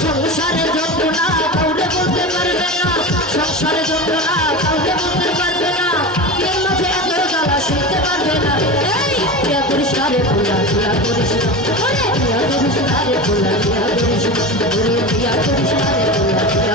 সংসারে যন্ত্রণা কাউরে বলতে পারবে না, সংসারে যন্ত্রণা কাউরে বলতে পারবে না, এর মাঝে এত জ্বালা শুনতে পারবে না। এই প্রিয়া করিস না রে ভোলা, প্রিয়া করিস না, প্রিয়া করিস না রে ভোলা, প্রিয়া করিস না, প্রিয়া করিস না রে ভোলা,